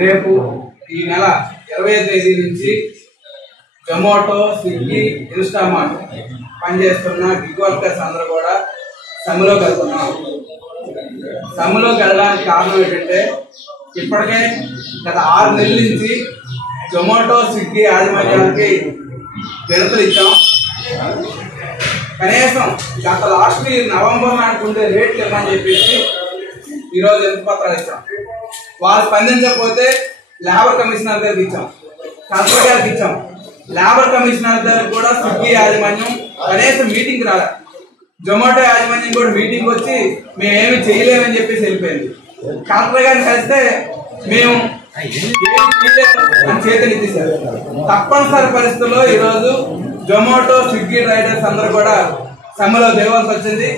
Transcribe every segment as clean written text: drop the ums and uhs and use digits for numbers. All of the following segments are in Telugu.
రేపు ఈ నెల 20వ తేదీ నుంచి జొమాటో, స్విగ్గీ, ఇన్స్టామార్ట్ పనిచేస్తున్న గిగ్ వర్కర్స్ అందరూ కూడా సమ్మెలోకి వెళ్తున్నాం. సమ్మెలోకి వెళ్ళడానికి కారణం ఏంటంటే ఇప్పటికే గత 6 నెలల నుంచి జొమాటో, స్విగ్గీ యాజమాన్యానికి వినతులు ఇచ్చాం. కనీసం గత లాస్ట్ నవంబర్ నాటికి ఉండే రేట్లు ఇవ్వమని చెప్పేసి ఈరోజు వినతిపత్రాలు ఇచ్చాం. వాళ్ళు స్పందించకపోతే లేబర్ కమిషనర్ గారికి ఇచ్చాం, కలెక్టర్ గారికి ఇచ్చాం. లేబర్ కమిషనర్ గారికి కూడా స్విగ్గీ యాజమాన్యం కనీసం మీటింగ్ రాలే. జొమాటో యాజమాన్యం కూడా మీటింగ్ వచ్చి మేమేమి చేయలేమని చెప్పేసి వెళ్ళిపోయింది. కలెక్టర్ గారిని కలిస్తే మేము చేతులు ఇచ్చేసారు. తప్పనిసరి పరిస్థితుల్లో ఈరోజు జొమాటో, స్విగ్గీ రైడర్స్ అందరూ కూడా సమ్మెలో దిగవలసి వచ్చింది.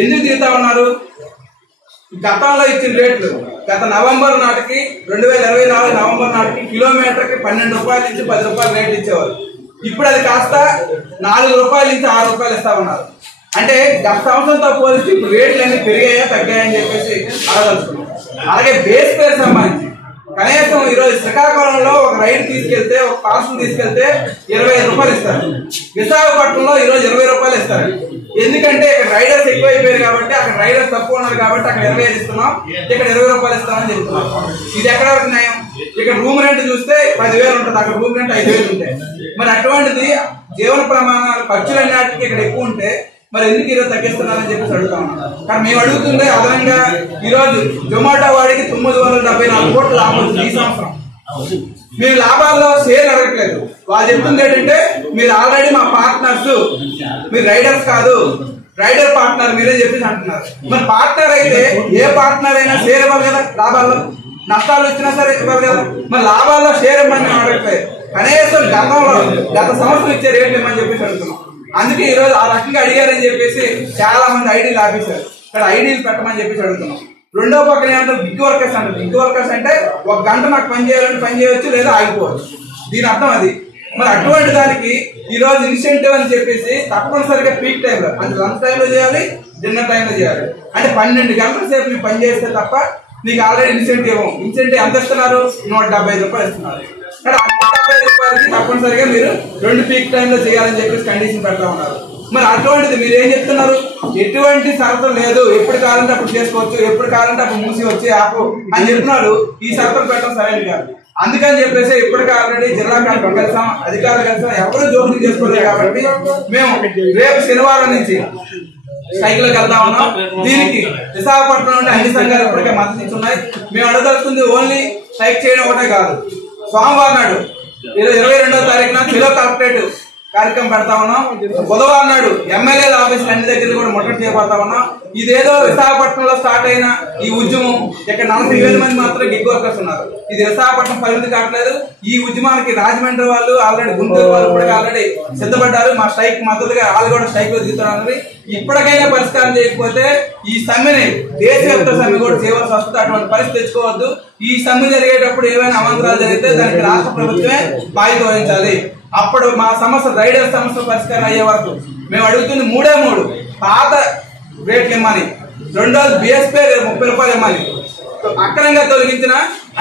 ఎందుకు దిగుతా ఉన్నారు? గతంలో ఇచ్చిన రేట్లు గత నవంబర్ నాటికి 2024 నవంబర్ నాటికి కిలోమీటర్కి 12 రూపాయల నుంచి 10 రూపాయలు రేట్లు ఇచ్చేవారు. ఇప్పుడు అది కాస్త 4 రూపాయల నుంచి 6 రూపాయలు ఇస్తా ఉన్నారు. అంటే గత సంవత్సరంతో పోలిస్తే ఇప్పుడు రేట్లు అన్ని పెరిగాయా తగ్గాయని చెప్పేసి అడగలుచుకున్నాం. అలాగే బేస్ పేరు సంబంధించి కనీసం ఈరోజు శ్రీకాకుళంలో ఒక రైడ్ తీసుకెళ్తే, ఒక పార్సల్ తీసుకెళ్తే 25 రూపాయలు ఇస్తారు. విశాఖపట్నంలో ఈరోజు 20 రూపాయలు ఇస్తారు. ఎందుకంటే ఇక్కడ రైడర్స్ ఎక్కువైపోయారు కాబట్టి, అక్కడ రైడర్స్ తక్కువ ఉన్నారు కాబట్టి అక్కడ 25 ఇస్తున్నాం, ఇక్కడ 20 రూపాయలు ఇస్తామని చెప్తున్నాం. ఇది ఎక్కడ వరకు న్యాయం? ఇక్కడ రూమ్ రెంట్ చూస్తే 10,000 ఉంటుంది, అక్కడ రూమ్ రెంట్ 5,000 ఉంటాయి. మరి అటువంటిది జీవన ప్రమాణాలు ఖర్చులన్నిటికీ ఇక్కడ ఎక్కువ ఉంటే మరి ఎందుకు ఈరోజు తగ్గిస్తున్నారని చెప్పేసి అడుగుతా ఉన్నాం. కానీ మేము అడుగుతుందే అదనంగా ఈరోజు జొమాటో వాడికి 974 కోట్ల లాభం వచ్చింది ఈ సంవత్సరం. మేము లాభాల్లో షేర్ అడగట్లేదు. వాళ్ళు చెప్తుంది ఏంటంటే మీరు ఆల్రెడీ మా పార్ట్నర్స్, మీరు రైడర్స్ కాదు, రైడర్ పార్ట్నర్ మీరే చెప్పేసి అంటున్నారు. మరి పార్ట్నర్ అయితే ఏ పార్ట్నర్ అయినా షేర్ ఇవ్వాలి కదా, లాభాల్లో నష్టాలు వచ్చినా సరే ఇవ్వాలి కదా. మరి లాభాల్లో షేర్ ఇవ్వమని మేము అడగట్లేదు. కనీసం గత సంవత్సరం ఇచ్చే రేట్లు ఇవ్వమని చెప్పేసి అడుగుతున్నాం. అందుకే ఈరోజు ఆ రకంగా అడిగారని చెప్పేసి చాలా మంది ఐడీలు ఆపేశారు. ఇక్కడ ఐడీలు పెట్టమని చెప్పేసి అడుగుతున్నాం. రెండో పక్కన ఏమంటారు? గిగ్ వర్కర్స్ అంటారు. గిగ్ వర్కర్స్ అంటే 1 గంట నాకు పని చేయాలంటే పని చేయవచ్చు, లేదా ఆగిపోవచ్చు. దీని అర్థం అది. మరి అటువంటి దానికి ఈరోజు ఇన్సెంటివ్ అని చెప్పేసి తప్పనిసరిగా పీక్ టైంలో, అంటే లంచ్ టైంలో చేయాలి, డిన్నర్ టైంలో చేయాలి. అంటే 12 గంటల సేపు నీకు పని చేస్తే తప్ప నీకు ఆల్రెడీ ఇన్సెంటివ్ ఎంత ఇస్తున్నారు? 175 రూపాయలు ఇస్తున్నారు. కానీ 175 రూపాయలకి తప్పనిసరిగా మీరు 2 పీక్ టైంలో చేయాలని చెప్పేసి కండిషన్ పెడతా ఉన్నారు. మరి అటువంటిది మీరు ఏం చెప్తున్నారు? ఎటువంటి షరతులు లేదు, ఎప్పుడు కావాలంటే అప్పుడు చేసుకోవచ్చు, ఎప్పుడు కావాలంటే అప్పుడు మూసి వచ్చి ఆపు అని చెప్తున్నాడు. ఈ షరతులు పెట్టడం సరైనది కాదు. అందుకని చెప్పేసి ఇప్పటికే ఆల్రెడీ జిల్లా కలెక్టర్ కలిసాం, అధికారులు కలిసాం, ఎవరు జోక్యం చేసుకోలేదు. కాబట్టి మేము రేపు శనివారం నుంచి సైకిల్కి వెళ్తా ఉన్నాం. దీనికి విశాఖపట్నం నుండి అన్ని సంఘాలు ఇప్పటికే మద్దతు ఇస్తున్నాయి. మేము అడగలుగుతుంది ఓన్లీ స్ట్రైక్ చేయడం ఒకటే కాదు, సోమవారం నాడు 22వ తారీఖున కిలో కలెక్టరేట్ కార్యక్రమం పెడతా ఉన్నాం. బుధవారం నాడు ఎమ్మెల్యేల ఆఫీసులు అన్ని దగ్గర కూడా ముట్టడి చేయబడతా ఉన్నాం. ఇదేదో విశాఖపట్నంలో స్టార్ట్ అయిన ఈ ఉద్యమం ఇక్కడ 40,000 మంది మాత్రం గిగ్ వర్కర్స్ ఉన్నారు. ఇది విశాఖపట్నం పరిమితి కావట్లేదు. ఈ ఉద్యమానికి రాజమండ్రి వాళ్ళు ఆల్రెడీ, గుంటూరు వాళ్ళు కూడా ఆల్రెడీ సిద్ధపడ్డారు. మా స్ట్రైక్ మద్దతుగా వాళ్ళు కూడా స్ట్రైక్ లో దిగుతున్నారు. ఇప్పటికైనా పరిష్కారం చేయకపోతే ఈ సమ్మెని దేశవ్యాప్త సమ్మె కూడా చేయవలసి వస్తుంది. అటువంటి పరిస్థితి తెచ్చుకోవద్దు. ఈ సమ్మె జరిగేటప్పుడు ఏమైనా అవాంతరాలు జరిగితే దానికి రాష్ట్ర ప్రభుత్వమే బాధ్యత వహించాలి. అప్పుడు మా సమస్య, రైడర్ సమస్య పరిష్కారం అయ్యే వరకు మేము అడుగుతుంది 3 పాత రేట్లు ఇమ్మని, రెండోది బిఎస్పీ 30 రూపాయలు ఇమ్మని, అక్రమంగా తొలగించిన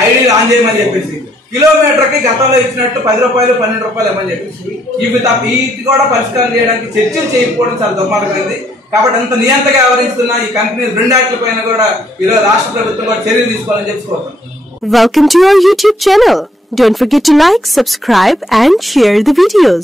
ఐడీలు ఆన్ చేయమని చెప్పేసి, కిలోమీటర్కి గతంలో ఇచ్చినట్టు 10 రూపాయలు 12 రూపాయలు ఇవ్వమని చెప్పేసి, ఇది కూడా పరిష్కారం చేయడానికి చర్చలు చేయకపోవడం చాలా దుర్మార్గమైంది. కాబట్టి అంత నియంతగా వ్యవహరిస్తున్న ఈ కంపెనీ 2 యాక్ట్ల పైన కూడా ఈరోజు రాష్ట్ర ప్రభుత్వం కూడా చర్యలు తీసుకోవాలని చెప్పుకోవడం. Welcome to our YouTube channel. Don't forget to like, subscribe and share the videos.